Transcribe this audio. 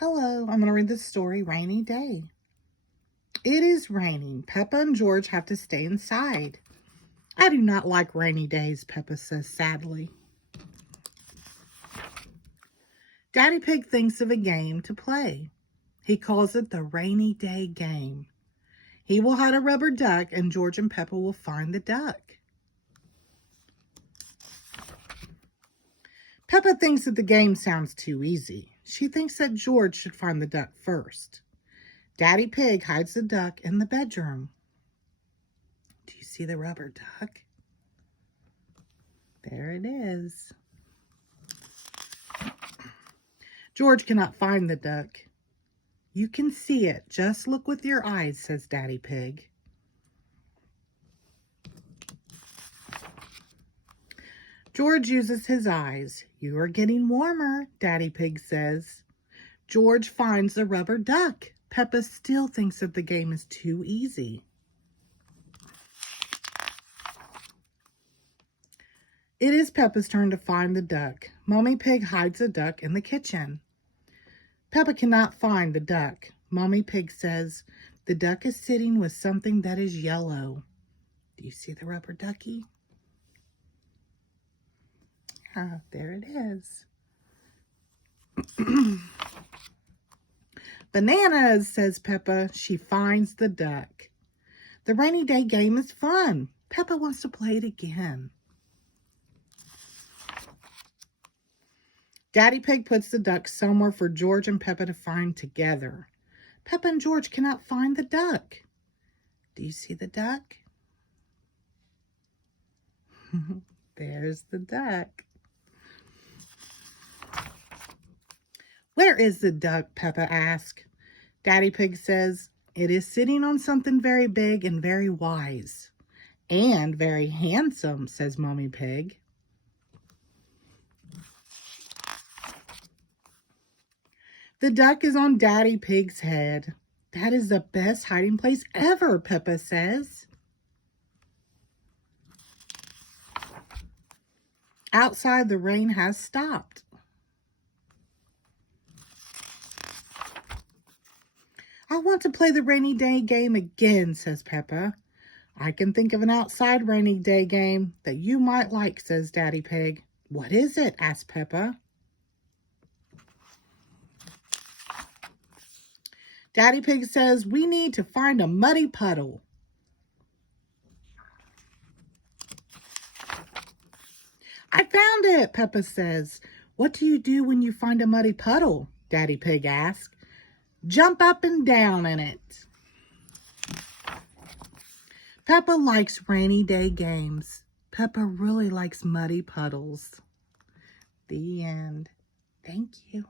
Hello, I'm going to read the story, Rainy Day. It is raining. Peppa and George have to stay inside. I do not like rainy days, Peppa says sadly. Daddy Pig thinks of a game to play. He calls it the Rainy Day game. He will hide a rubber duck and George and Peppa will find the duck. Peppa thinks that the game sounds too easy. She thinks that George should find the duck first. Daddy Pig hides the duck in the bedroom. Do you see the rubber duck? There it is. George cannot find the duck. You can see it. Just look with your eyes, says Daddy Pig. George uses his eyes. You are getting warmer, Daddy Pig says. George finds the rubber duck. Peppa still thinks that the game is too easy. It is Peppa's turn to find the duck. Mommy Pig hides the duck in the kitchen. Peppa cannot find the duck. Mommy Pig says, the duck is sitting with something that is yellow. Do you see the rubber ducky? Ah, there it is. Bananas, says Peppa. She finds the duck. The rainy day game is fun. Peppa wants to play it again. Daddy Pig puts the duck somewhere for George and Peppa to find together. Peppa and George cannot find the duck. Do you see the duck? There's the duck. Where is the duck? Peppa asks. Daddy Pig says, it is sitting on something very big and very wise. And very handsome, says Mommy Pig. The duck is on Daddy Pig's head. That is the best hiding place ever, Peppa says. Outside, the rain has stopped. I want to play the rainy day game again, says Peppa. I can think of an outside rainy day game that you might like, says Daddy Pig. What is it? Asks Peppa. Daddy Pig says we need to find a muddy puddle. I found it, Peppa says. What do you do when you find a muddy puddle? Daddy Pig asks. Jump up and down in it. Peppa likes rainy day games. Peppa really likes muddy puddles. The end. Thank you.